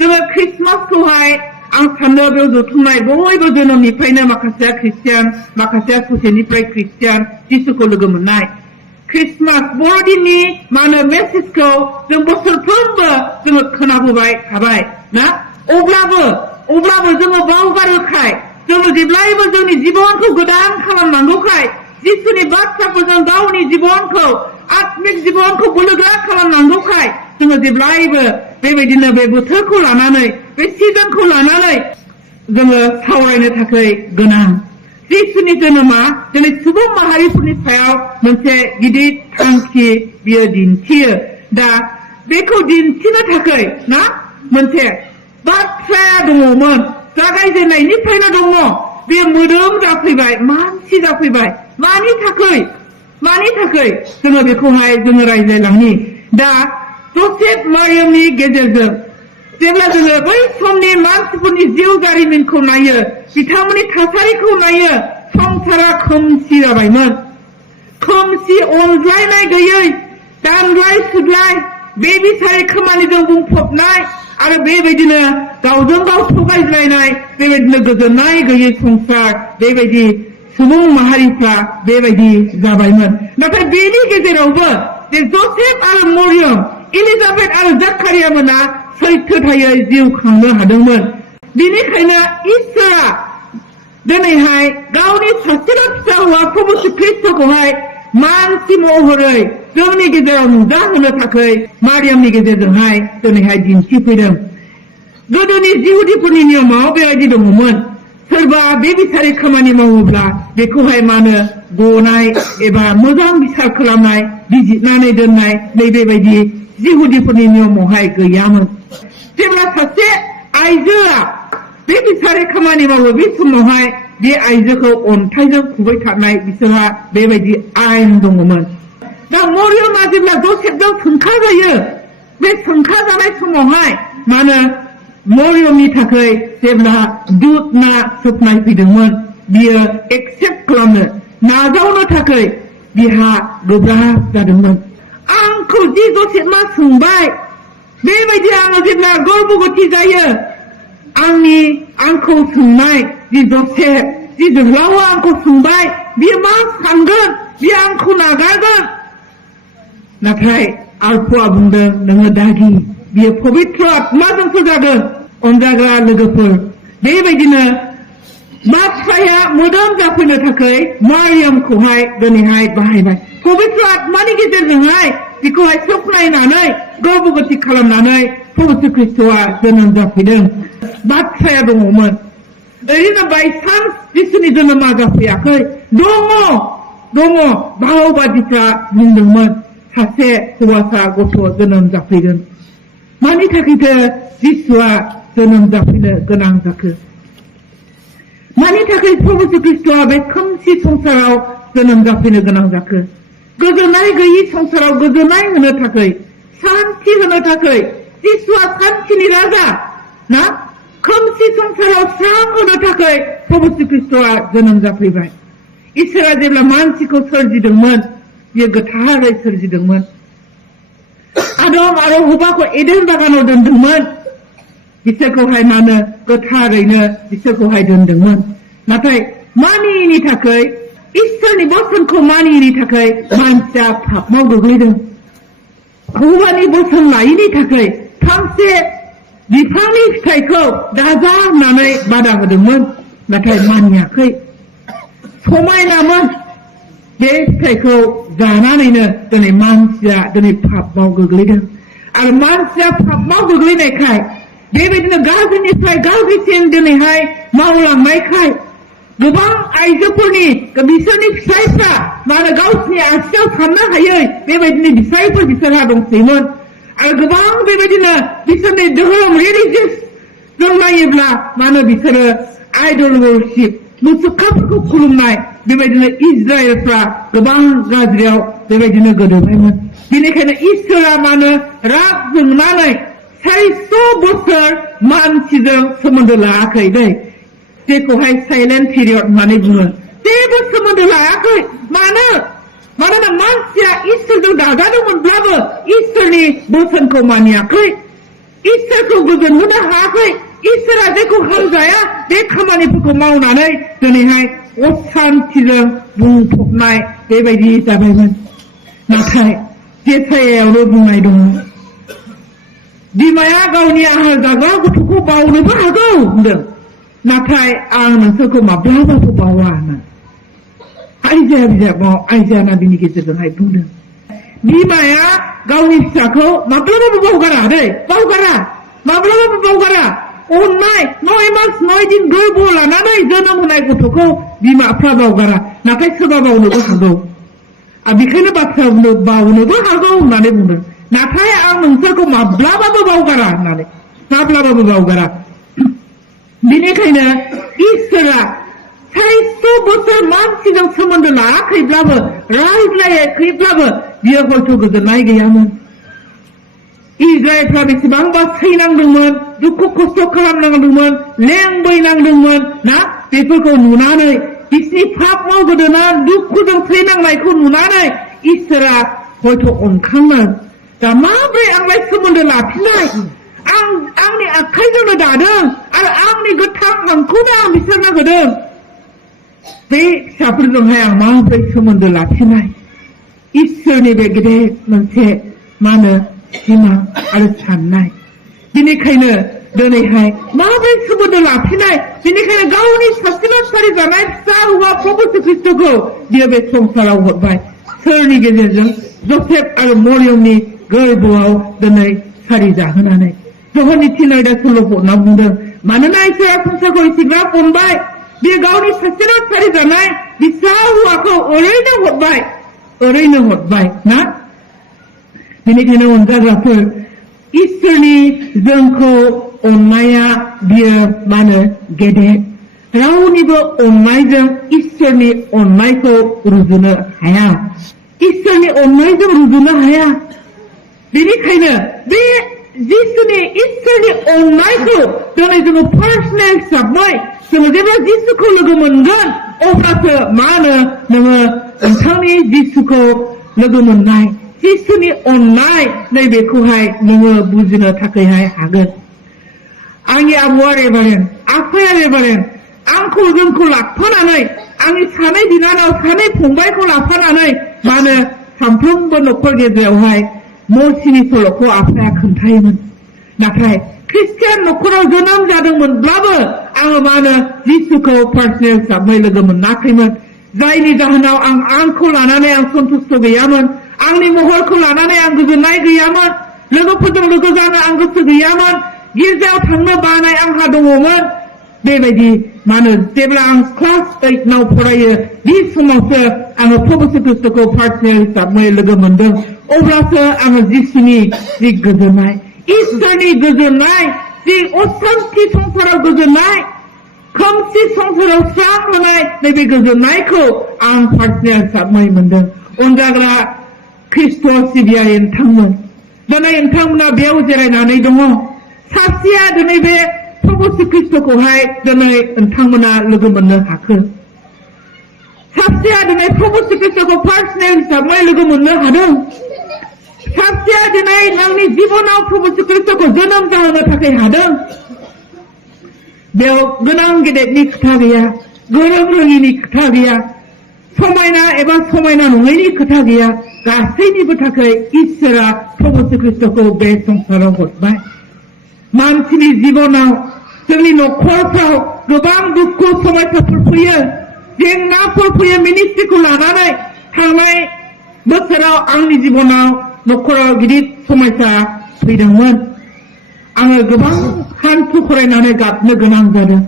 जोङो ख्रिस्टमासखौहाय आं सानो बेयाव जथुमनाय बयबो जोनोमनिफ्रायनो माखासेया ख्रिस्टियान माखासेया ससेनिफ्राय ख्रिस्टियान जिसुखौ लोगो मोननाय ख्रिस्टमास बर'दिननि मा होनो मेसेजखौ जों बोसोरफ्रोमबो जोङो खोनाबोबाय थाबाय ना अब्लाबो जोङो बावगारोखाय जोङो जेब्लायबो जोंनि जिबनखौ गोदान खालामनांगौखाय जिसुनि बाथ्राखौ जों गावनि जिबनखौ आत्मिक जिबनखौ बोलोगोरा खालामनांगौखाय जोङो जेब्लायबो बेबायदिनो बे बोथोरखौ लानानै बे सिजनखौ लानानै जोङो सावरायनो थाखाय गोनां जिसुनि जोनोमा दिनै सुबुं माहारिफोरनि सायाव मोनसे गिदिर थांखि बियो दिन्थियो दा बेखौ दिन्थिनो थाखाय ना मोनसे बाथ्राया दङमोन जागायजेननायनिफ्रायनो दङ बे मोदोम जाफैबाय मानसि जाफैबाय मानि थाखाय जोङो बेखौहाय जोङो रायज्लायलांनि दा जसेफ मारियामनि गेजेरजों जेब्ला जोङो बै समनि मानसिफोरनि जिउ जारिमिनखौ नायो बिथांमोननि थासारिखौ नायो संसारा खोमसि जाबायमोन खोमसि अनज्लायनाय गैयै दानलाय सुदलाय बे बिसारि खामानिजों बुंफबनाय आरो बेबायदिनो गावजों गाव थगायज्लायनाय बेबायदिनो गोजोननाय गैयै संसार बेबायदि सुबुं माहारिफ्रा बेबायदि जाबायमोन नाथाय बेनि गेजेरावबो जे जसेफ आरो मरियम इलिजाबेथ आरो जाकारिया मोना सैथोथायै जिउ खांनो हादोंमोन बेनिखायनो इसोरा दिनैहाय गावनि सासेल' फिसा हौवा प्रभु ख्रिस्टखौहाय मानसि महरै जोंनि गेजेराव नुजाहोनो थाखाय मारियामनि गेजेरजोंहाय दिनैहाय दिन्थिफैदों गोदोनि जिहुदिफोरनि नियमाव बेबायदि दङमोन सोरबा बे बिसारि खामानि मावोब्ला बेखौहाय मानो गनाय एबा मोजां बिसार खालामनाय बिजिरनानै दोननाय बेबायदि जिहुदिफोरनि नियमावहाय गैयामोन जेब्ला सासे आइजोआ बे बिसारि खामानि मावो बे समावहाय बे आइजोखौ अन्थाइजों खुबै थानाय बिसोरहा बेबायदि आयेन दङमोन दा मरियमा जेब्ला जसेफजों सोंखा जायो बे सोंखा जानाय समावहाय मानो मरियमनि थाखाय जेब्ला दुतना सोबनाय फैदोंमन बियो एक्सेप्ट खालामनो नाजावनो थाखाय बिहा गोब्राब जादोंमोन आंखौ जि जसेफआ सोंबाय बेबायदि आङो जेब्ला गर्भवती जायो आंखौ सोंनाय जि जसेफ जि जोहोलावा आंखौ सोंबाय बियो मा सानगोन बियो आंखौ नागारगोन नाथाय आलफुआ बुंदों नोङो दागि बियो पबित्र आत्माजोंसो जागोन अनजाग्रा लोगोफोर बेबायदिनो बाथ्राया मोदोम जाफैनो थाखाय मारियामखौहाय दिनैहाय बाहायबाय पबित्र आत्मानि गेजेरजोंहाय बिखौहाय सोबनायनानै गर्भवती खालामनानै प्रभु ख्रिस्टआ जोनोम जाफैदों बाथ्राया दङमोन ओरैनो बायसान्स जिसुनि जोनोमा जाफैयाखै दङ भावबादिफ्रा बुंदोंमोन सासे हौवासा गथ' जोनोम जाफैगोन मानि थाखायथो जिसुआ जोनोम जाफैनो गोनां जाखो मानि थाखाय प्रभु ख्रिस्टआ बे खोमसि संसाराव जोनोम जाफैनो गोनां जाखो गोजोननाय गैयि संसाराव गोजोननाय होनो थाखाय शान्ति होनो थाखाय जिसुआ शान्तिनि राजा ना खोमसि संसाराव स्रां होनो थाखाय प्रभु ख्रिस्टआ जोनोम जाफैबाय इसोरा जेब्ला मानसिखौ सोरजिदोंमोन बियो गोथारै सोरजिदोंमोन आदम आरो हवाखौ एडेन बागानाव दोनदोंमोन बिसोरखौहाय मानो गोथारैनो बिसोरखौहाय दोनदोंमोन नाथाय मानियैनि थाखाय इसोरनि बोसोनखौ मानियैनि थाखाय मानसिया पापआव गोग्लैदों हौवानि बोसोन लायैनि थाखाय फांसे बिफांनि फिथाइखौ दाजा होननानै बादा होदोंमोन नाथाय मानियाखै समायनामोन बे फिथाइखौ जानानैनो दिनै मानसिया दिनै पापआव गोग्लैदों आरो मानसिया पापआव गोग्लैनायखाय बेबायदिनो गाज्रिनिफ्राय गाज्रिसिन दिनैहाय मावलांनायखाय गोबां आइजोफोरनि बिसोरनि फिसायफ्रा मानो गावसिनि आसियाव साननो हायै बेबायदिनो फिसायफोर बिसोरहा दंसैमोन आरो गोबां बेबायदिनो बिसोरनि धोरोम रिलिजियस जों नायोब्ला मानो बिसोरो आइडल वर्शिप मुसुखाफोरखौ खुलुमनाय बेबायदिनो इजराइलफ्रा गोबां गाज्रियाव बेबायदिनो गोदोबायमोन बेनिखायनो इसोरा मानो राग जोंनानै 400 बोसोर मानसिजों सोमोन्दो लायाखै दै जेखौहाय साइलेन्ट पिरियड होननानै बुङो जेबो सोमोन्दो लायाखै मानोना मानसिया इसोरजों दाजादोंमोनब्लाबो इसोरनि बोसोनखौ मानियाखै इसोरखौ गोजोन होनो हायाखै इसोरा जेखौ हामजाया बे खामानिफोरखौ मावनानै दिनैहाय असान्थिजों बुंफबनाय बेबायदि जाबायमोन नाथाय जेसायायावनो बुंनाय दङ बिमाया गावनि आहार जाग्रा गथ'खौ बावनोबो हागौ होनदों नाथाय आं नोंसोरखौ माब्लाबाबो बावा होनना आइजाया बिजाबाव आइजाया नाबिनि गेजेरजोंहाय बुंदों बिमाया गावनि फिसाखौ माब्लाबाबो बावगारा दै बावगारा माब्लाबाबो बावगारा अननाय 9 मास 9 दिन गोरबोआव लानानै जोनोम होनाय गथ'खौ बिमाफ्रा बावगारा नाथाय सोरबा बावनोबो हागौ बेखायनो बाथ्रा बावनोबो हागौ होननानै बुंदों नाथाय आं नोंसोरखौ माब्लाबाबो बावगारा होननानै माब्लाबाबो बावगारा बेनिखायनो इसोरा 400 बोसोर मानसिजों सोमोन्दो लायाखैब्लाबो रायज्लायाखैब्लाबो बियो हयथ' गोजोननाय गैयामोन इजराइलफ्रा बेसेबांबा सैनांदोंमोन दुखु खस्थ' खालामनांदोंमोन लेंबैनांदोंमोन ना बेफोरखौ नुनानै बिसिनि पाप मावगोदोना दुखुजों सैनांनायखौ नुनानै इसोरा हयथ' अनखाङो दा माब्रै आंलाय सोमोन्दो लाफिननाय आंनि आखाइजोंनो दादों आरो आंनि गोथां हांखौनो आं बिसोरनो होदों बे फिसाफोरजोंहाय आं माब्रै सोमोन्दो लाफिननाय इसोरनि बे गेदेर मोनसे मा होनो सिमां आरो साननाय बेनिखायनो दिनैहाय माब्रै सोमोन्दो लाफिननाय बेनिखायनो गावनि सासेल' सारि जानाय फिसा हौवा प्रभु ख्रीष्टखौ बियो बे संसाराव हरबाय सोरनि गेजेरजों जसेफ आरो मरियमनि गोरबोआव दिनै सारि जाहोनानै जहरनि 3 आयदा 16 बुंदों मानोना इसोरा संसारखौ इसिग्राब अनबाय बे गावनि सासेल' सारि जानाय फिसा हौवाखौ ओरैनो हरबाय ना बेनिखायनो अनजाग्राफोर इसोरनि जोंखौ अननाया बियो मा होनो गेदेर रावनिबो अननायजों इसोरनि अननायखौ रुजुनो हाया इसोरनि अननायजों रुजुनो हाया बेनिखायनो बे जिसुनि इसोरनि अननायखौ दिनै जोङो पार्सनेल हिसाबै जोङो जेब्ला जिसुखौ लोगो मोनगोन अब्लासो मा होनो नोङो नोंथांनि जिसुखौ लोगो मोननाय जिसुनि अननाय नैबेखौहाय नोङो बुजिनो थाखायहाय हागोन आंनि आबौआ रेभारेन्ड आफाया रेभारेन्ड आंखौ जोंखौ लाफानानै आंनि सानै बिनानाव सानै फंबायखौ लाफानानै मा होनो सानफ्रोमबो न'खर गेजेरावहाय मरसिनि सल'खौ आफाया खोन्थायोमोन नाथाय ख्रिस्टियान न'खराव जोनोम जादोंमोनब्लाबो आङो मा होनो जिसुखौ पार्सनेल हिसाबै लोगो मोनाखैमोन जायनि जाहोनाव आंखौ लानानै आं सन्तुष्ट गैयामोन आंनि महरखौ लानानै आं गोजोननाय गैयामोन लोगोफोरजों लोगो जानो आं गोसो गैयामोन गिर्जायाव थांनो बानाय आंहा दङमोन बेबायदि मा होनो जेब्ला आं क्लास 8 नाव फरायो बे समावसो आङो प्रभु ख्रीष्टखौ पार्सनेल हिसाबै लोगो मोनदों अब्लासो आङो जिसुनि जि गोजोननाय इसोरनि गोजोननाय जि असान्थि संसाराव गोजोननाय खोमसि संसाराव स्रां होनाय नैबे गोजोननायखौ आं पार्सनेल हिसाबै मोनदों अनजाग्रा ख्रिस्ट सिबियारि नोंथांमोन दिनै नोंथांमोना बेयाव जिरायनानै दङ सासेया दिनै बे प्रभु ख्रीष्टखौहाय दिनै नोंथांमोना लोगो मोननो हाखो सासेया दिनै प्रभु ख्रीष्टखौ पार्सनेल हिसाबै लोगो मोननो हादों सासेया दिनै नोंनि जिबनाव प्रभु ख्रीष्टखौ जोनोम जाहोनो थाखाय हादों बेयाव गोनां गेदेरनि खोथा गैया गोरों रोङिनि खोथा गैया समायना एबा समायना नङैनि खोथा गैया गासैनिबो थाखाय इसोरा प्रभु ख्रीष्टखौ बे संसाराव हरबाय मानसिनि जिबनाव जोंनि न'खरफ्राव गोबां दुखु समस्याफोर फैयो जेंनाफोर फैयो मिनिस्ट्रिखौ लानानै थांनाय बोसोराव आंनि जिबनाव न'खराव गिदिर समस्या फैदोंमोन आङो गोबां हान्थु खरायनानै गाबनो गोनां जादों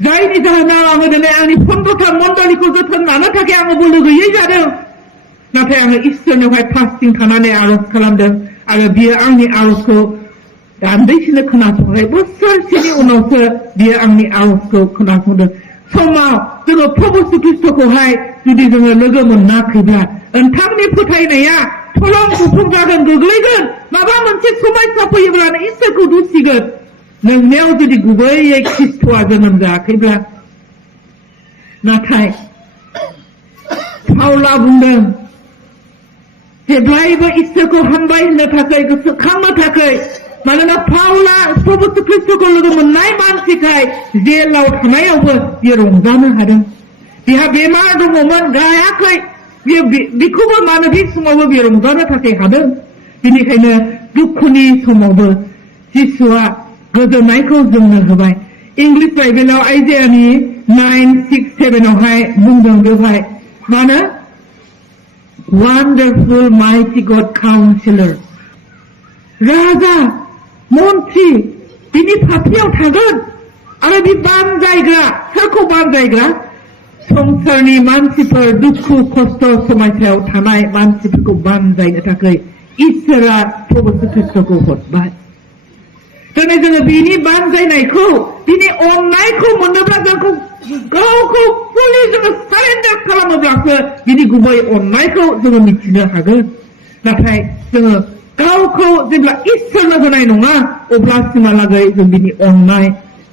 जायनि जाहोनाव आङो दिनै आंनि 15था मण्डलीखौ जोथोन लानो थाखाय आङो बोलो गैयै जादों नाथाय आङो इसोरनियावहाय फास्टिं थानानै आरज खालामदों आरो बियो आंनि आरजखौ दान्दैसिनो खोनासंबाय बोसोरसेनि उनावसो बियो आंनि आरजखौ खोनासंदों समाव जोङो प्रभु ख्रीष्टखौहाय जुदि जोङो लोगो मोनाखैब्ला नोंथांनि फोथायनाया थलं बुथुम जागोन गोग्लैगोन माबा मोनसे समस्या फैयोब्लानो इसोरखौ दुसिगोन नोंनियाव जुदि गुबैयै ख्रिस्टआ जोनोम जायाखैब्ला नाथाय पाउला बुंदों जेब्लायबो इसोरखौ हामबाय होनो थाखाय गोसोखांनो थाखाय मानोना पाउला प्रभु ख्रिस्टखौ लोगो मोननाय मानसिखाय जेलाव थानायावबो बियो रंजानो हादों बिहा बेमार दङमोन गायाखै बिखौबो मानो बे समावबो बियो रंजानो थाखाय हादों बेनिखायनो दुखुनि समावबो जिसुआ गोजोननायखौ जोंनो होबाय इंलिश बाइबेलाव आइजायानि 9:6-7 आवहाय बुंदों बेवहाय मानो wonderful mighty God counselor राजा मन्त्रि बिनि फाफ्लियाव थागोन आरो बि बानजायग्रा सोरखौ बानजायग्रा संसारनि मानसिफोर दुखु खस्थ समायसायाव थानाय मानसिफोरखौ बानजायनो थाखाय इसोरा प्रभु ख्रिस्टखौ हरबाय दिनै जोङो बिनि बानजायनायखौ बिनि अननायखौ मोनोब्ला जोंखौ गावखौ फुलि जोङो सारेन्डार खालामोब्लासो बिनि गुबै अननायखौ जोङो मिथिनो हागोन नाथाय जोङो गावखौ जेब्ला इसोरनो होनाय नङा अब्लासिमहालागै जों बिनि अननाय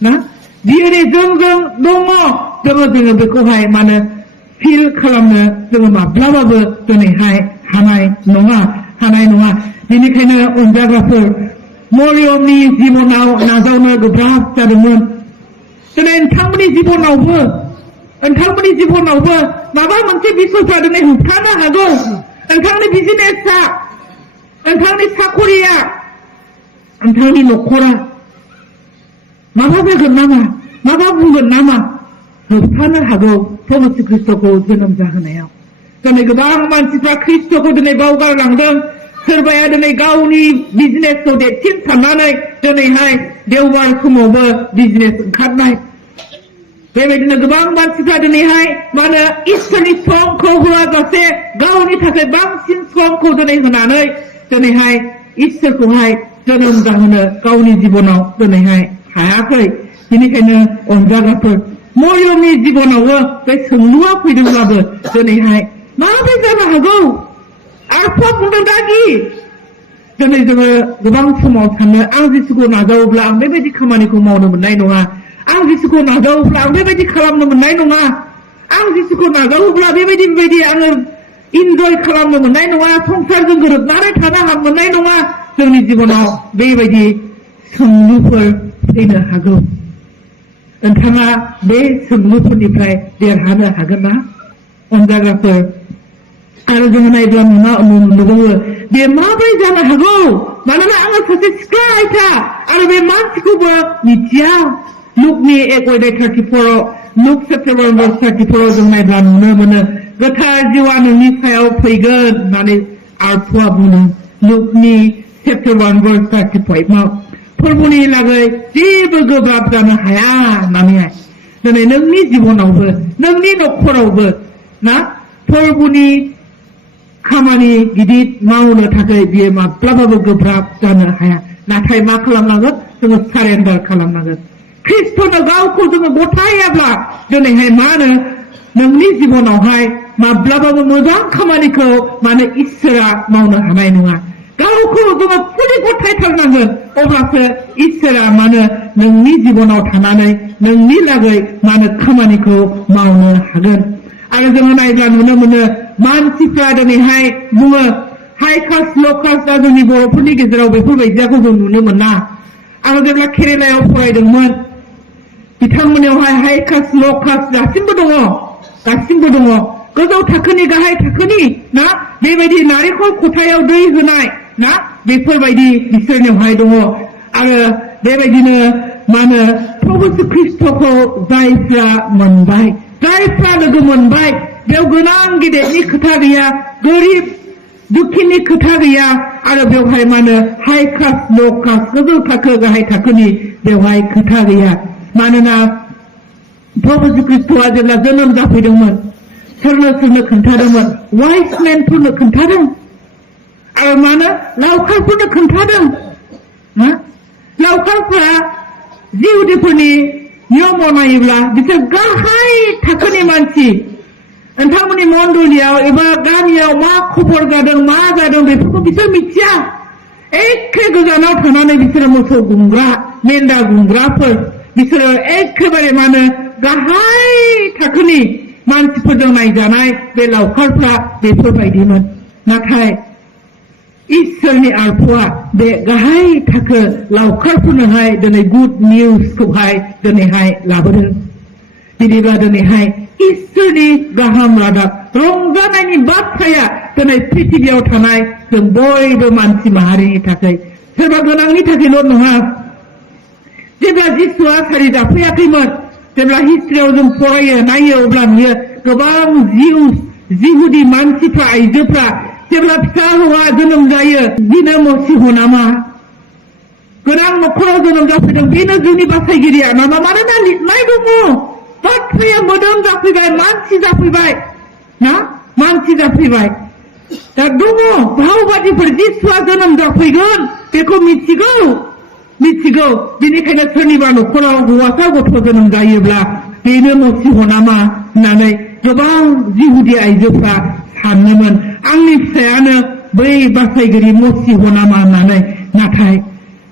ना बियो जोंजों दङ जोङो बेखौहाय मानो फिल खालामनो जोङो माब्लाबाबो दिनैहाय हानाय नङा बेनिखायनो अनजाग्राफोर मरियमनि जिबनाव नाजावनो गोब्राब जादोंमोन दिनै नोंथांमोननि जिबनावबो माबा मोनसे बिसयफ्रा दिनै होबथानो हागौ नोंथांनि बिजनेसआ नोंथांनि साखरिया नोंथांनि न'खरा माबा जागोन नामा माबा बुंगोन नामा होबथानो हागौ प्रभु ख्रिस्टखौ जोनोम जाहोनायाव दिनै गोबां मानसिफ्रा ख्रिस्टखौ दिनै बावगारलांदों सोरबाया दिनै गावनि बिजनेसखौ देरसिन साननानै दिनैहाय देवबार समावबो बिजनेस ओंखारनाय बेबायदिनो गोबां मानसिफ्रा दिनैहाय मानो इसोरनि समखौ होआजासे गावनि थाखाय बांसिन समखौ दिनै होनानै दिनैहाय इसोरखौहाय जोनोम जाहोनो गावनि जिबनाव दिनैहाय हायाखै बेनिखायनो अनजाग्राफोर मरियमनि जिबनावबो बे सोंलुआ फैदोंब्लाबो दिनैहाय माबोरै जानो हागौ आरो बुंदों दागि दिनै जोङो गोबां समाव सानो आं जिसुखौ नाजावोब्ला आं बेबायदि खामानिखौ मावनो मोननाय नङा आं जिसुखौ नाजावोब्ला आं बेबायदि खालामनो मोननाय नङा आं जिसुखौ नाजावोब्ला बेबायदि आङो इन्जय खालामनो मोननाय नङा संसारजों गोरोबनानै थानो मोननाय नङा जोंनि जिबनाव बेबायदि सोंलुफोर फैनो हागौ नोंथाङा बे सोंलुफोरनिफ्राय देरहानो हागोन ना अनजाग्राफोर आरो जोङो नायब्ला नुबावो बे माबोरै जानो हागौ मानोना आङो सासे सिख्ला आयथा आरो बे मानसिखौबो मिथिया लुकनि 1:34 लुक चैप्टार 1:34 जों नायब्ला नुनो मोनो गोथार जिउआ नोंनि सायाव फैगोन होननानै आरफुआ बुङो लुकनि चैप्टार 1:35 फोरबोनि लागै जेबो गोब्राब जानो हाया होननानैहाय दिनै नोंनि जिबनावबो नोंनि न'खरावबो ना फोरबोनि खामानि गिदिर मावनो थाखाय बियो माब्लाबाबो गोब्राब जानो हाया नाथाय मा खालामनांगोन जोङो सारेन्डार खालामनांगोन ख्रिस्टनो गावखौ जोङो गथायाब्ला दिनैहाय मा होनो नोंनि जिबनावहाय माब्लाबाबो मोजां खामानिखौ मानो इसोरा मावनो हानाय नङा गावखौ जोङो फुलि गथायथारनांगोन अब्लासो इसोरा मानो नोंनि जिबनाव थानानै नोंनि लागै मानो खामानिखौ मावनो हागोन आरो जोङो नायब्ला नुनो मोनो मानसिफ्रा दिनैहाय बुङो हाइ कास्ट ल' कास्ट जोंनि बर'फोरनि गेजेराव बेफोरबायदिखौ जों नुनो मोना आं जेब्ला केरेलायाव फरायदोंमोन बिथांमोननियावहाय हाइ कास्ट ल' कास्ट दासिमबो दङ गोजौ थाखोनि गाहाय थाखोनि ना बेबायदि नारेंखल खथायाव दै होनाय ना बेफोरबायदि बिसोरनियावहाय दङ आरो बेबायदिनो मा होनो प्रभु ख्रिस्टखौ जायफ्रा मोनबाय जायफ्रा लोगो मोनबाय बेयाव गोनां गिदिरनि खोथा गैया गोरिब दुखिनि खोथा गैया आरो बेवहाय मा होनो हाइ कास्ट ल' कास्ट गोजौ थाखो गाहाय थाखोनि बेवहाय खोथा गैया मानोना प्रभु ख्रिस्टआ जेब्ला जोनोम जाफैदोंमोन सोरनो खोन्थादोंमोन वाइस मेनफोरनो खोन्थादों आरो मानो लावखारफोरनो खोन्थादों लावखारफोरा जिहुदिफोरनि नियमाव नायोब्ला बिसोर गाहाय थाखोनि मानसि नोंथांमोननि मण्डलियाव एबा गामियाव मा खबर जादों मा जादों बेफोरखौ बिसोर मिथिया एखे गोजानाव थानानै बिसोरो मोसौ गुमग्रा मेन्दा गुमग्राफोर बिसोरो एखेबारे मानो गाहाय थाखोनि मानसिफोरजों नायजानाय बे लावखारफ्रा बेफोरबायदिमोन नाथाय इसोरनि आरफुआ बे गाहाय थाखो लावखारफोरनोहाय दिनै गुड निउसखौहाय दिनैहाय लाबोदों बिदिब्ला दिनैहाय इसोरनि गाहाम रादाब रंजानायनि बाथ्राया दिनै पृथिबियाव थानाय जों बयबो मानसि माहारिनि थाखाय सोरबा गोनांनि थाखायल' नङा जेब्ला जिसुआ सारि जाफैयाखैमोन जेब्ला हिस्ट्रियाव जों फरायो नायो अब्ला नुयो गोबां जिहुदी मानसिफ्रा आइजोफ्रा जेब्ला फिसा हौवा जोनोम जायो बेनो मसीह नामा गोनां न'खराव जोनोम जाफैदों बेनो जोंनि बासायगिरिया नामा मानोना लिरनाय दङ बाथ्राया मोदोम जाफैबाय मानसि जाफैबाय ना मानसि जाफैबाय दा दङ भावबादिफोर जिसुआ जोनोम जाफैगोन बेखौ मिथिगौ बेनिखायनो सोरनिबा न'खराव हौवासा गथ' जोनोम जायोब्ला बेनो मसीह नामा होननानै गोबां जिहुदी आइजोफ्रा सानोमोन आंनि फिसायानो बै बासायगिरि मसीह नामा होननानै नाथाय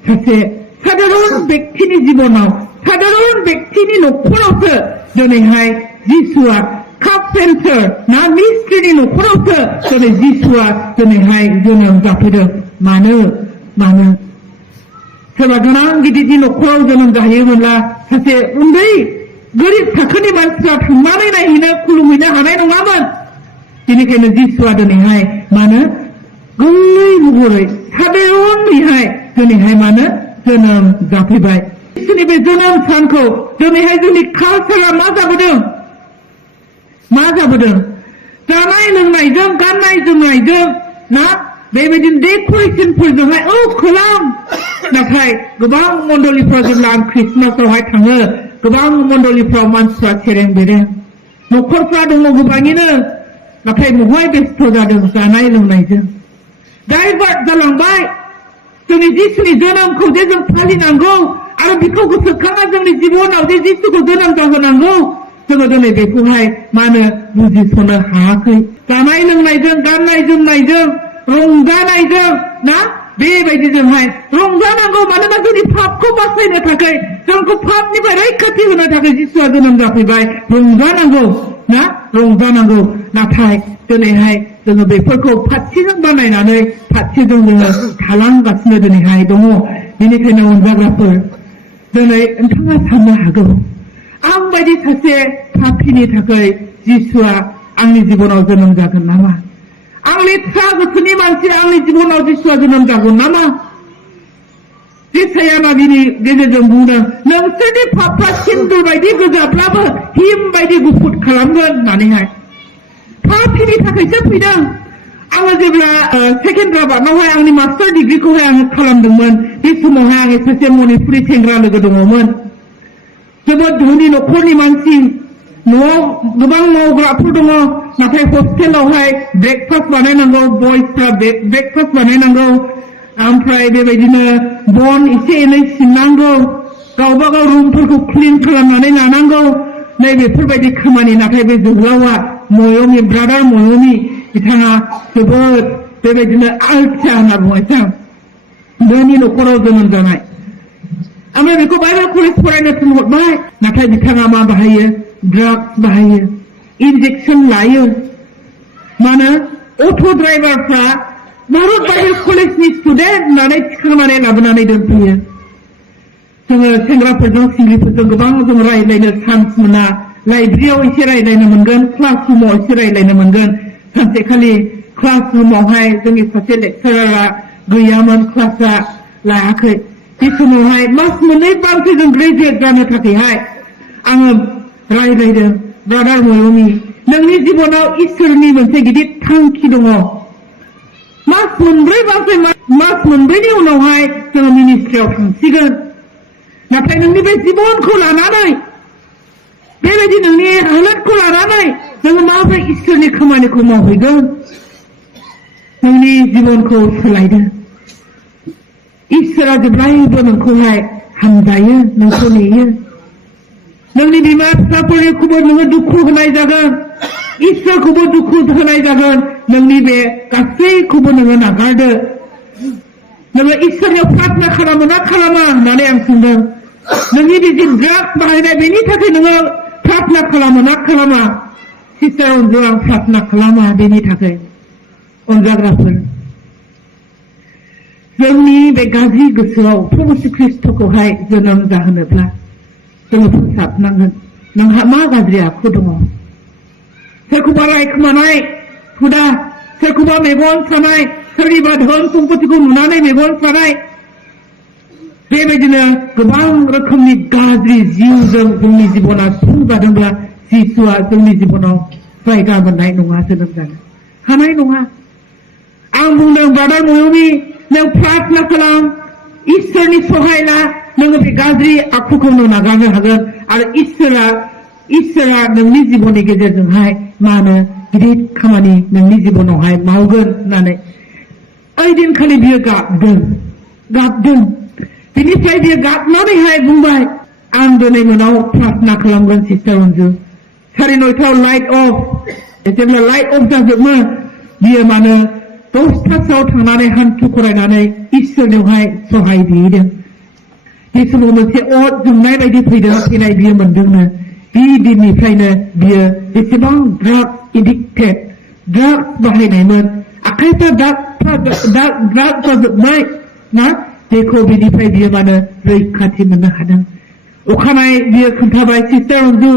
सासे साधारन व्यक्तिनि जिबनाव साधारन व्यक्तिनि न'खरावसो दिनैहाय जिसुआ कारपेंटर ना मिस्ट्रिनि न'खरावसो दिनै जिसुआ दिनैहाय जोनोम जाफैदों मानो सोरबा गोनां गिदिरनि न'खराव जोनोम जाहैयोमोनब्ला सासे उन्दै गोरिब थाखोनि मानसिफ्रा थांनानै नायहैनो खुलुमहैनो हानाय नङामोन बेनिखायनो जिसुआ दिनैहाय मानो गोरलै महरै साधारनैहाय दिनैहाय मानो जोनोम जाफैबाय जिसुनि बे जोनोम सानखौ दिनैहाय जोंनि कालचारा मा जाबोदों जानाय लोंनायजों गाननाय जोमनायजों ना बेबायदिनो डेक'रेसनफोरजोंहाय खालाम नाथाय गोबां मण्डलिफ्राव जेब्ला आं ख्रिस्टमासावहाय थाङो गोबां मण्डलिफ्राव मानसिफ्रा सेरें बेरें न'खरफ्रा दङ गोबाङैनो नाथाय बहाय बेस्थ' जादों जानाय लोंनायजों डाइभार्ट जालांबाय जोंनि जिसुनि जोनोमखौ जे जों फालिनांगौ आरो बेखौ गोसोखांना जोंनि जिबनाव जे जिसुखौ जोनोम जाहोनांगौ जोङो दिनै बेखौहाय मानो बुजिस'नो हायाखै जानाय लोंनायजों गाननाय जोमनायजों रंजानायजों ना बेबायदिजोंहाय रंजानांगौ मानोना जोंनि पापखौ बासायनो थाखाय जोंखौ पापनिफ्राय रैखाथि होनो थाखाय जिसुआ जोनोम जाफैबाय रंजानांगौ नाथाय दिनैहाय जोङो बेफोरखौ फारसेजों बानायनानै फारसेजों जोङो थालांगासिनो दिनैहाय दङ बेनिखायनो अनजाग्राफोर दिनै नोंथाङा साननो हागौ आं बायदि सासे पापीनि थाखाय जिसुआ आंनि जिबनाव जोनोम जागोन नामा आं लेथ्रा गोसोनि मानसि आंनि जिबनाव जिसुआ जोनोम जागोन नामा जेसाया नाबिनि गेजेरजों बुंदों नोंसोरनि पापआ सिन्दुर बायदि गोजाब्लाबो हिम बायदि गुफुर खालामगोन होननानैहाय पापीनि थाखायसो फैदों आङो जेब्ला सेकेन्ड राबार्टआवहाय आंनि मास्टार डिग्रिखौहाय आङो खालामदोंमोन बे समावहाय आङो सासे मणिपुरि सेंग्रा लोगो दङमोन जोबोद धोनि न'खरनि मानसि न'आव गोबां मावग्राफोर दङ नाथाय हस्टेलावहाय ब्रेकफास्ट बानायनांगौ बयसफ्रा ब्रेकफास्ट बानायनांगौ ओमफ्राय बेबायदिनो बन एसे एनै सिननांगौ गावबा गाव रुमफोरखौ क्लिन खालामनानै लानांगौ नै बेफोरबायदि खामानि नाथाय बे जोहोलावा मयमी ब्रादार मयमी बिथाङा जोबोद बेबायदिनो आलसिया होनना बुङो धोनि न'खराव जोनोम जानाय ओमफ्राय बेखौ बाइबेल कलेज फरायनो थिनहरबाय नाथाय बिथाङा मा बाहायो ड्राग्स बाहायो इन्जेक्सन लायो मानो अट' ड्राइभारफ्रा भारत बाइबेल कलेजनि स्टुडेन्ट होननानै थिखांनानै लाबोनानै दोनफैयो जोङो सेंग्राफोरजों सिंग्रिफोरजों गोबां जों रायज्लायनो चान्स मोना लाइब्रेरियाव एसे रायज्लायनो मोनगोन क्लास रुमाव एसे रायज्लायनो मोनगोन सानसेखालि क्लास रुमावहाय जोंनि सासे लेक्सारारा गैयामोन क्लासआ लायाखै बे समावहाय मास मोननै बांसो जों ग्रेजुवेट जानो थाखायहाय आङो रायज्लायदों ब्रादार मयमी नोंनि जिबनाव इसोरनि मोनसे गिदिर थांखि दङ मास मोनब्रैनि उनावहाय जोङो मिनिस्ट्रियाव थांसिगोन नाथाय नोंनि बे जिबनखौ लानानै बेबायदि नोंनि हालोदखौ लानानै जोङो माबोरै इसोरनि खामानिखौ मावहैगोन नोंनि जिबनखौ सोलायदो इसोरा जेब्लायबो नोंखौहाय हामजायो नोंखौ नेयो नोंनि बिमा बिफाफोरखौबो नोङो दुखु होनाय जागोन इसोरखौबो दुखु होनाय जागोन नोंनि बे गासैखौबो नोङो नागारदो नोङो इसोरनियाव प्रार्थना खालामो ना खालामा होननानै आं सोंदों नोंनि बे जे ड्राग्स बाहायनाय बेनि थाखाय नोङो प्रार्थना खालामो ना खालामा सिस्टार अनजु आं प्रार्थना खालामा बेनि थाखाय अनजाग्राफोर जोंनि बे गाज्रि गोसोआव प्रभु श्री ख्रिस्टखौहाय जोनोम जाहोनोब्ला जोङो फोसाबनांगोन नोंहा मा गाज्रि आखु दङ सोरखौबा रायखोमानाय हुदा सोरखौबा मेगन सानाय सोरनिबा धोन सम्पतिखौ नुनानै मेगन सानाय बेबायदिनो गोबां रोखोमनि गाज्रि जिउजों जोंनि जिबना सुंजादोंब्ला जिसुआ जोंनि जिबनाव जायगा मोननाय नङा जोनोम जानो हानाय नङा आं बुंदों ब्रादार मयमी नों प्रार्थना खालाम इसोरनि सहाय ला नोङो बे गाज्रि आखुखौ नों नागारनो हागोन आरो इसोरा नोंनि जिबननि गेजेरजोंहाय मा होनो गिदिर खामानि नोंनि जिबनावहाय मावगोन होननानै ओइदिनखालि बियो गाबदों बिनिफ्राय बियो गाबनानैहाय बुंबाय आं दिनै मोनाव प्रार्थना खालामगोन सिस्टार अनजु 9:30 लाइट अफ जेब्ला लाइट अफ जाजोबो बियो मानो दसथासोआव थांनानै हान्थु खरायनानै इसोरनियावहाय सहाय बिहैदों बे समाव मोनसे अर जोंनाय बायदि फैनाय बियो मोनदोंनो बे दिननिफ्रायनो बियो बेसेबां ड्राग्स एडिक्टेड ड्राग्स बाहायनायमोन आखाइफ्रा ड्राग्स जाजोबनाय ना बेखौ बेनिफ्राय बियो मानो रैखाथि मोननो हादों अखानायै बियो खोन्थाबाय सिस्टार अनजु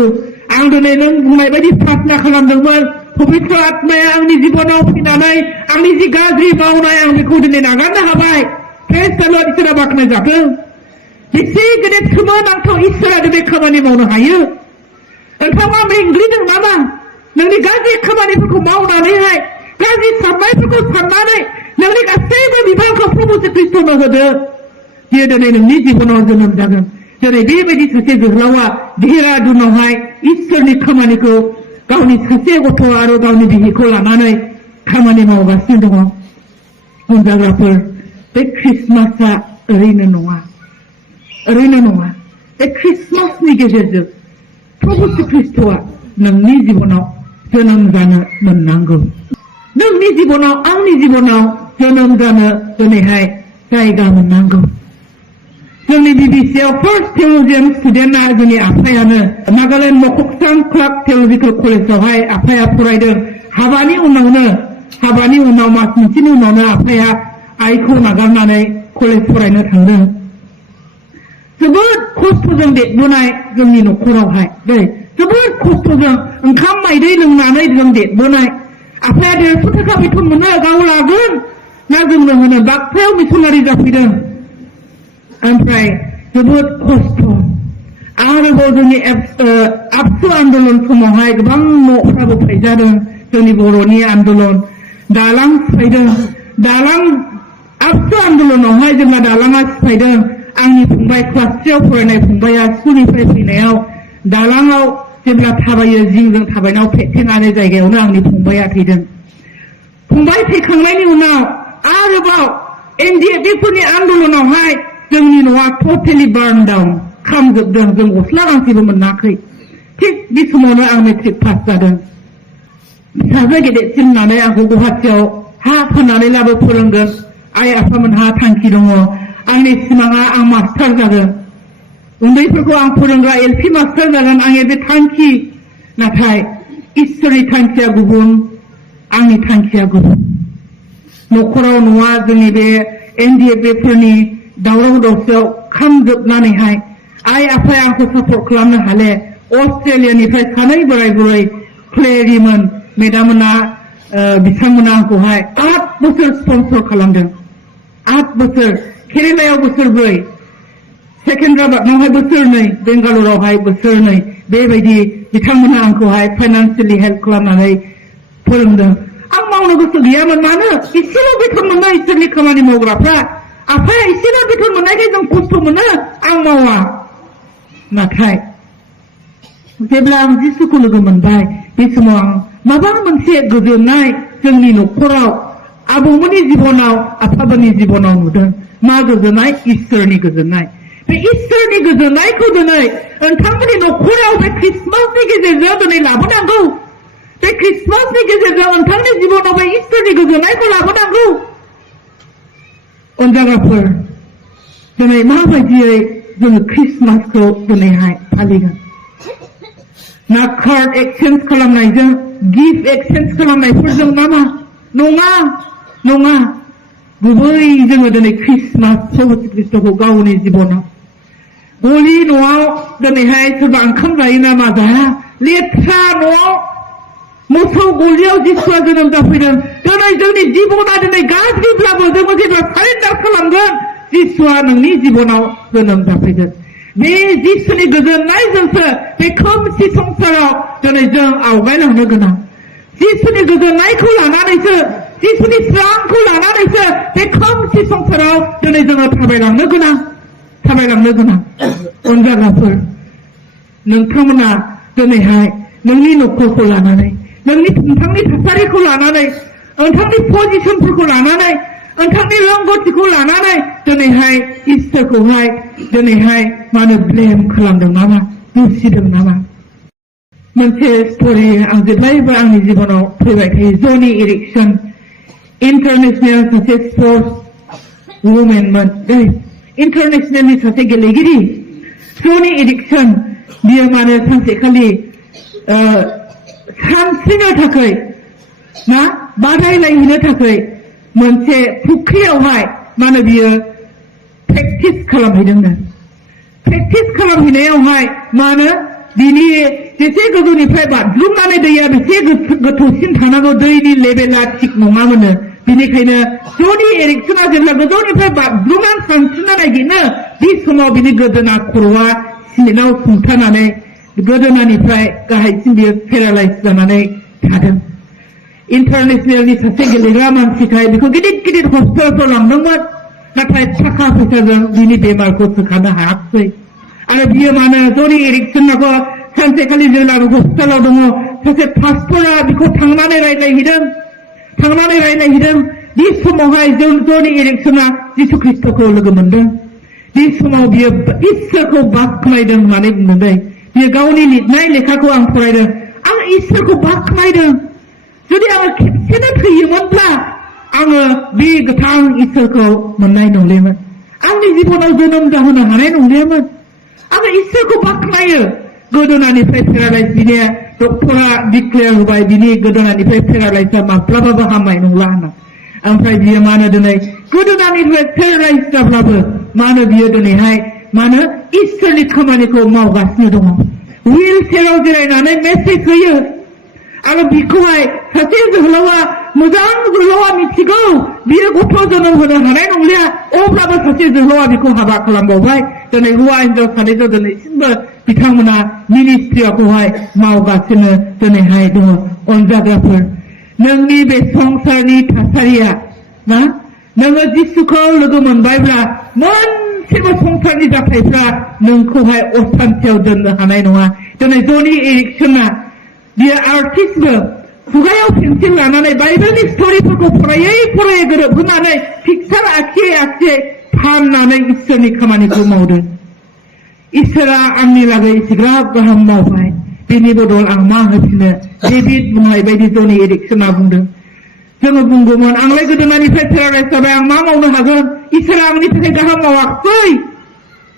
आं दिनै नों बुंनाय बायदि प्रार्थना खालामदोंमोन पबित्र आत्माया आंनि जिबनाव फैनानै आंनि जि गाज्रि मावनाय आं बेखौ दिनै नागारनो हाबाय प्रेज द लर्ड इसोरा बाख्नायजाथों बेसे गिदिर सोमोनांथाव इसोरा दिनै खामानि मावनो हायो नोंथाङा मेंग्लिदों नामा नोंनि गाज्रि खामानिफोरखौ मावनानैहाय गाज्रि साननायफोरखौ साननानै नोंनि गासैबो बिबानखौ प्रभु श्री ख्रिस्टनो होदो बियो दिनै नोंनि जिबनाव जोनोम जागोन दिनै बेबायदि सासे जोहोलावा देहरादुनावहाय इसोरनि खामानिखौ गावनि सासे गथ' आरो गावनि बिहिखौ लानानै खामानि मावगासिनो दङ अनजाग्राफोर बे ख्रिस्टमासआ ओरैनो नङा बे ख्रिस्टमासनि गेजेरजों प्रभु श्री ख्रिस्टआ नोंनि जिबनाव जोनोम जानो मोननांगौ नोंनि जिबनाव आंनि जिबनाव जोनोम जानो दिनैहाय जायगा मोननांगौ जोंनि बिबिसिआव फार्स्ट थिय'लजियान स्टुडेन्टआ जोंनि आफायानो नागालेण्ड मककसां क्लार्क थिय'लजिकेल कलेजावहाय आफाया फरायदों हाबानि उनाव मास मोनसेनि उनावनो आफाया आइखौ नागारनानै कलेज फरायनो थांदों जोबोद खस्थ'जों देरबोनाय जोंनि न'खरावहाय जोबोद खस्थ'जों ओंखाम माइदै लोंनानै जों देरबोनाय आफाया 150 थाखा बेथन मोनो गाव लागोन ना जोंनो होनो बाक्सायाव मिसनारि जाफैदों ओमफ्राय जोबोद खस्थ' आरोबाव जोंनि आबसु आन्दलन समावहाय गोबां न'फ्राबो फायजादों जोंनि बर'नि आन्दलन दालां सिफायदों दालां आबसु आन्दलनावहाय जेब्ला दालाङा सिफायदों आंनि फंबाय क्लास 3आव फरायनाय फंबाया स्कुलनिफ्राय फैनायाव दालाङाव जेब्ला थाबायो जिंजों थाबायनायाव फेथेनानै जायगायावनो आंनि फंबाया थैदों फंबाय थैखांनायनि उनाव आरोबाव एनडिएफबिफोरनि आन्दलनावहाय जोंनि न'आ टटेलि बार्न डाउन खामजोबदों जों गस्ला गांसेबो मोनाखै थिग बे समावनो आं मेट्रिक पास जादों फिसाजो गेदेरसिन होननानै आंखौ गुवाहाटियाव हा फाननानै लाबो फोरोंगोन आइ आफामोनहा थांखि दङ आंनि सिमाङा आं मास्टार जागोन उन्दैफोरखौ आं फोरोंग्रा एलपि मास्टार जागोन आंनि बे थांखि नाथाय इसोरनि थांखिया गुबुन आंनि थांखिया गुबुन न'खराव न'आ जोंनि बे एनडिएफबिफोरनि दावराव दावसियाव खामजोबनानैहाय आइ आफाया आंखौ सापर्ट खालामनो हाले अस्ट्रेलियानिफ्राय सानै बोराय बुरै क्लेरिमोन मेडाममोना बिथांमोना आंखौहाय 8 बोसोर स्पन्सर खालामदों 8 बोसोर केरेलायाव बोसोरब्रै सेकेन्ड्राबादनावहाय बोसोरनै बेंगालुरुआवहाय बोसोरनै बेबायदि बिथांमोना आंखौहाय फाइनान्सियेलि हेल्प खालामनानै फोरोंदों आं मावनो गोसो गैयामोन मानो एसेल' बेथन मोनो इसोरनि खामानि मावग्राफ्रा आफाया एसेल' बेथन मोननायखाय जों खस्थ' मोनो आं मावा नाथाय जेब्ला आं जिसुखौ लोगो मोनबाय बे समाव आं माबा मोनसे गोजोननाय जोंनि न'खराव आबौमोननि जिबनाव आफामोननि जिबनाव नुदों मा गोजोननाय इसोरनि गोजोननाय बे इसोरनि गोजोननायखौ दिनै नोंथांमोननि न'खराव बे ख्रिस्टमासनि गेजेरजों दिनै लाबोनांगौ बे ख्रिस्टमासनि गेजेरजों नोंथांनि जिबनाव बे इसोरनि गोजोननायखौ लाबोनांगौ अनजाग्राफोर दिनै माबायदियै जोङो ख्रिस्टमासखौ दिनैहाय फालिगोन ना कार्ड एक्सचेन्ज खालामनायजों गिफ्ट एक्सचेन्ज खालामनायफोरजों नामा नङा गुबै जोङो दिनै ख्रिस्टमास प्रभु ख्रिस्टखौ गावनि जिबनाव गलि न'आव दिनैहाय सोरबा ओंखाम जायो ना मा जाया लेथ्रा न'आव मोसौ गलियाव जिसुआ जोनोम जाफैदों दिनै जोंनि जिबना दिनै गाज्रिब्लाबो जोङो जेब्ला सारेन्डार खालामगोन जिसुआ नोंनि जिबनाव जोनोम जाफैगोन बे जिसुनि गोजोननायजोंसो बे खोमसि संसाराव दिनै जों आवगायलांनो गोनां जिसुनि गोजोननायखौ लानानैसो जिसुनि स्रांखौ लानानैसो बे खोमसि संसाराव दिनै जोङो थाबायलांनो गोनां अनजाग्राफोर नोंथांमोना दिनैहाय नोंनि न'खरखौ लानानै नोंथांनि थासारिखौ लानानै नोंथांनि पजिशनफोरखौ लानानै नोंथांनि रोंगौथिखौ लानानै दिनैहाय इसोरखौहाय दिनैहाय मानो ब्लेम खालामदों नामा दुसिदों नामा मोनसे स्ट'रि आं जेब्लायबो आंनि जिबनाव फैबाय थायो जनि एरिक्सन इन्टारनेशनेल सासे स्पर्ट्स वुमेनमोन इन्टारनेशनेलनि सासे गेलेगिरि जनि एरिक्सन बियो मानो सानसेखालि सानस्रिनो थाखाय ना बादायलायहैनो थाखाय मोनसे फुख्रियावहाय मानो बियो प्रेक्टिस खालामहैदोंमोन प्रेक्टिस खालामहैनायावहाय मानो बिनि जेसे गोजौनिफ्राय बाज्रुमनानै दैया बेसे गोथौसिन थानांगौ दैनि लेभेला थिग नङामोननो बिनिखायनो जनि एरिक्सना जेब्ला गोजौनिफ्राय बाज्रुमनानै सानस्रिनो नागिरनो बे समाव बिनि गोदोना खर'आ सिमेन्टआव सुंथानानै गोदोनानिफ्राय गाहायसिम बियो पेरालाइज जानानै थादों इन्टारनेशनेलनि सासे गेलेग्रा मानसिखाय बेखौ गिदिर हस्पिटालफोराव लांदोंमोन नाथाय थाखा फैसाजों बिनि बेमारखौ सोखानो हायाखै आरो बियो मानो जनि एरिक्सनखौ सानसेखालि जेब्ला हस्पिटालाव दङ सासे पास्टरा बिखौ थांनानै रायज्लायहैदों बे समावहाय जनि एरिक्सना जिसु ख्रिस्टखौ लोगो मोनदों बे समाव बियो इसोरखौ बाख्नायदों होननानै बुंदों बियो गावनि लिरनाय लेखाखौ आं फरायदों आं इसोरखौ बाख्नायदों जुदि आङो खेबसेनो थैयोमोनब्ला आङो बे गोथां इसोरखौ मोननाय नंलियामोन आंनि जिबनाव जोनोम जाहोनो हानाय नंलियामोन आङो इसोरखौ बाख्नायो गोदोनानिफ्राय पेरालाइज बिनि डक्टरा डिक्लेयार होबाय बिनि गोदोनानिफ्राय पेरालाइजआ माब्लाबाबो हामनाय नंला होनना ओमफ्राय बियो मानो दिनै गोदोनानिफ्राय पेरालाइज जाब्लाबो मानो बियो दिनैहाय मानो इसोरनि खामानिखौ मावगासिनो दङ हुइल चेयाराव जिरायनानै मेसेज होयो आरो बिखौहाय सासे जोहोलावा मोजां जोहोलावा मिथिगौ बियो गथ' जोनोम होनो हानाय नंलिया अब्लाबो सासे जोहोलावा बिखौ हाबा खालामबावबाय दिनै हौवा हिनजाव सानैजों दिनैसिमबो बिथांमोना मिनिस्ट्रियाखौहाय मावगासिनो दिनैहाय दङ अनजाग्राफोर नोंनि बे संसारनि थासारिया ना नोङो जिसुखौ लोगो मोनबायब्ला मोनसेबो संसारनि जाथायफ्रा नोंखौहाय असान्थियाव दोननो हानाय नङा दिनै जनि एरिक्सना बियो आर्टिस्टबो खुगायाव पेन्सिल लानानै बाइबेलनि स्ट'रिफोरखौ फरायै गोरोबहोनानै पिक्सार आखियै फाननानै इसोरनि खामानिखौ मावदों इसोरा आंनि लागै एसेग्राब गाहाम मावबाय बेनि बदल आं मा होफिनो डेभिड बुंनाय बायदि जनि एरिक्सना बुंदों जोङो बुंगौमोन आंलाय गोदोनानिफ्राय पेरालाइज जाबाय आं मा मावनो हागोन इसोरा आंनि थाखाय गाहाम मावाखै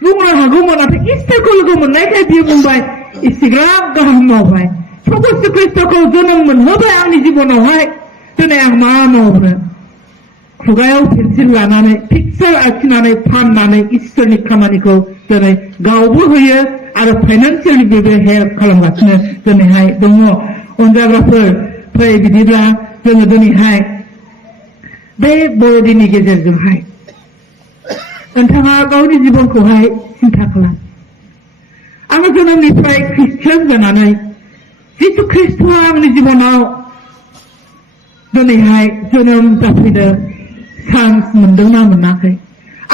बुंनो हागौमोन नाथाय इसोरखौ लोगो मोननायखाय बियो बुंबाय एसेग्राब गाहाम मावबाय प्रभु ख्रिस्टखौ जोनोम मोनहोबाय आंनि जिबनावहाय दिनै आं मा मावनो खुगायाव पेन्सिल लानानै पिक्सार आखिनानै फाननानै इसोरनि खामानिखौ दिनै गावबो होयो आरो फाइनान्सियेलिबो हेल्प खालामगासिनो दिनैहाय दङ अनजाग्राफोर फै बिदिब्ला जोङो दिनैहाय बे बर'दिननि गेजेरजोंहाय नोंथाङा गावनि जिबनखौहाय सिन्था खालाम आङो जोनोमनिफ्राय ख्रिस्टियान जानानै जिसु ख्रिस्टआ आंनि जिबनाव दिनैहाय जोनोम जाफैनो चान्स मोनदोंना मोनाखै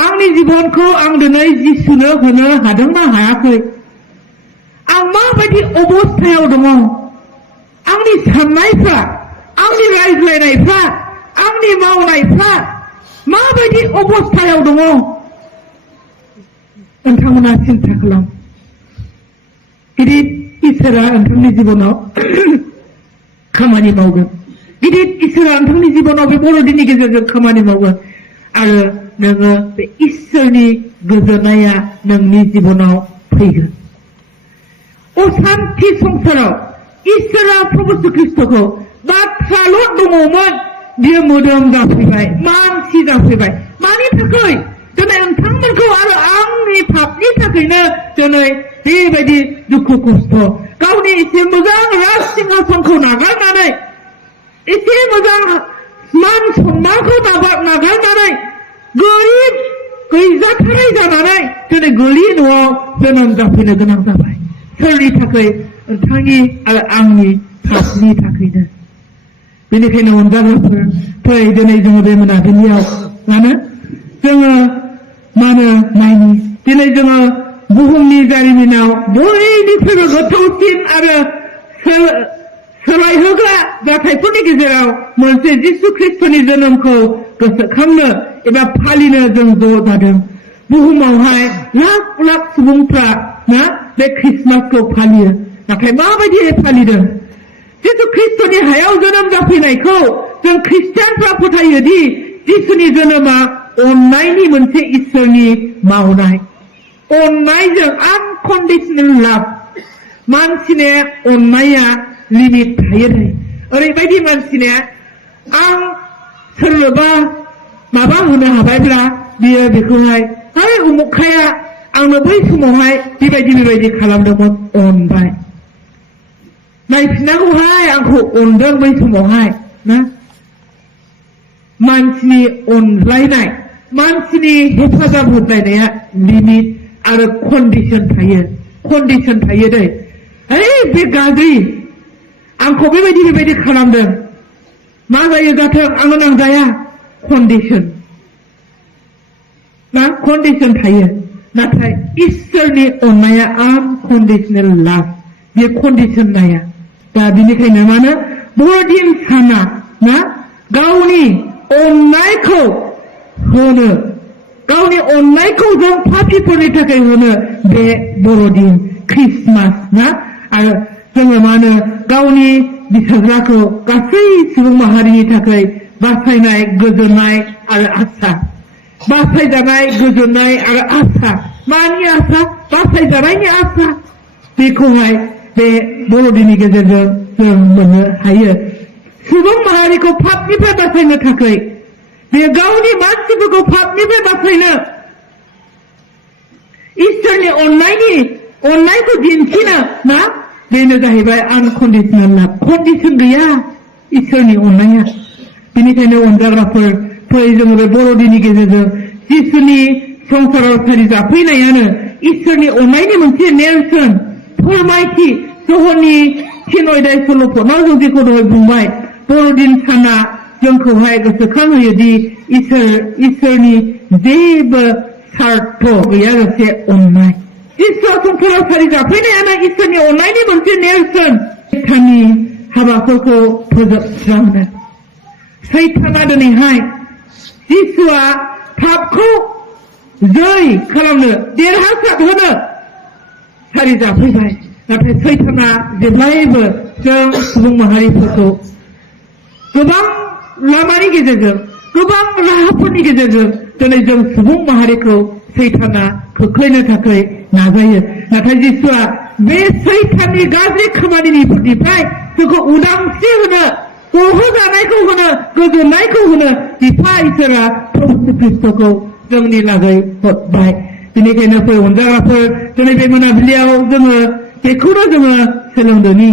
आंनि जिबनखौ आं दिनै जिसुनो होनो हादोंना हायाखै आं माबायदि अबस्थायाव दङ आंनि साननायफ्रा आंनि रायज्लायनायफ्रा आंनि मावनायफ्रा माबायदि अबस्थायाव दङ नोंथांमोना सिन्था खालाम गिदिर इसोरा नोंथांनि जिबनाव खामानि मावगोन गिदिर इसोरा नोंथांनि जिबनाव बे बर'दिननि गेजेरजों खामानि मावगोन आरो नोङो बे इसोरनि गोजोननाया नोंनि जिबनाव फैगोन असान्थि संसाराव इसोरा प्रभु ख्रिस्टखौ बाथ्राल' दङमोन बियो मोदोम जाफैबाय मानसि जाफैबाय मानि थाखाय दिनै नोंथांमोनखौ आरो आंनि पापनि थाखायनो दिनै बेबायदि दुखु खस्थ' गावनि एसे मोजां राज सिंहासनखौ नागारनानै एसे मोजां मान सन्मानखौ नागारनानै गोरिब गैजाथारै जानानै दिनै गोरि न'आव जोनोम जाफैनो गोनां जाबाय सोरनि थाखाय नोंथांनि आरो आंनि पापनि थाखायनो बेनिखायनो अनजाग्राफोर फै दिनै जोङो बे मोनाबिलियाव जोङो नायनि दिनै जोङो बुहुमनि जारिमिनाव बयनिख्रुइबो गोथौसिन आरो सोलायहोग्रा जाथायफोरनि गेजेराव मोनसे जिसु ख्रिस्टनि जोनोमखौ गोसोखांनो एबा फालिनो जों ज' जादों बुहुमावहाय लाख लाख सुबुंफ्रा बे ख्रिस्टमासखौ फालियो नाथाय माबायदियै फालिदों जिसु ख्रिस्टनि हायाव जोनोम जाफैनायखौ जों ख्रिस्टियानफ्रा फोथायोदि जिसुनि जोनोमा अननायनि मोनसे इसोरनि मावनाय अननायजों आनकन्डिशनेल लाभ मानसिने अननाया लिमिट थायो ओरैबायदि मानसिने आं सोरनोबा माबा होनो हाबायब्ला बियो बेखौहाय है उमुखाया आंनो बै समावहाय बेबायदि खालामदोंमोन अनबाय नायफिननांगौहाय आंखौ अनदों बै समावहाय मानसिनि अनलायनाय मानसिनि हेफाजाब होलायनाया लिमिट आरो कन्डिशन थायो दै बे गाज्रि आंखौ बेबायदि खालामदों मा जायो जाथों आंनो नांजाया कन्डिशन थायो नाथाय इसोरनि अननाया आनकन्डिशनेल लाभ बे कन्डिशन नाया दा बेनिखायनो मानो बर'दिन साना गावनि अननायखौ होनो गावनि अननायखौ जों पापिफोरनि थाखाय होनो बे बर'दिन ख्रिस्टमास आरो जोङो गावनि बिसाज्लाखौ गासै सुबुं माहारिनि थाखाय बासायनाय गोजोननाय आरो आसा बासायजानाय गोजोननाय आरो आसा मानि आसा बासायजानायनि आसा बेखौहाय बे बर'दिननि गेजेरजों जों मोननो हायो सुबुं माहारिखौ पापनिफ्राय बासायनो थाखाय बे गावनि मानसिफोरखौ पापनिफ्राय बासायनो इसोरनि अननायखौ दिन्थिनो बेनो जाहैबाय आनकन्डिशनेल लाभ कन्डिशन गैया इसोरनि अननाया बेनिखायनो अनजाग्राफोर फै जोङो बे बर'दिननि गेजेरजों जिसुनि संसाराव सारि जाफैनायानो इसोरनि अननायनि मोनसे नेरसोन फोरमायथि सहरनि 3 अध्याय 16 पदआव जों जेखौ दहाय बुंबाय बर'दिन साना जोंखौहाय गोसोखांहोयोदि इसोरनि जेबो स्वार्थ गैयाजासे अननाय जिसुआ संसाराव सारि जाफैनायानो इसोरनि अननायनि मोनसे नेरसोन सैताननि हाबाफोरखौ फोजोबस्रांनो सैताना दिनैहाय जिसुआ पापखौ जै खालामनो देरहासार होनो सारि जाफैबाय नाथाय सैताना जेब्लायबो जों सुबुं माहारिफोरखौ गोबां लामानि गेजेरजों गोबां राहाफोरनि गेजेरजों दिनै जों सुबुं माहारिखौ सैताना खोख्लैनो थाखाय नाजायो नाथाय जिसुआ बे सैताननि गाज्रि खामानिनिफ्राय जोंखौ उदांस्रि होनो गहोजानायखौ होनो गोजोननायखौ होनो बिफा इसोरा प्रभु ख्रिस्टखौ जोंनि लागै हरबाय बेनिखायनो अनजाग्राफोर दिनै बे मोनाबिलियाव जोङो बेखौनो जोङो सोलोंदोंनि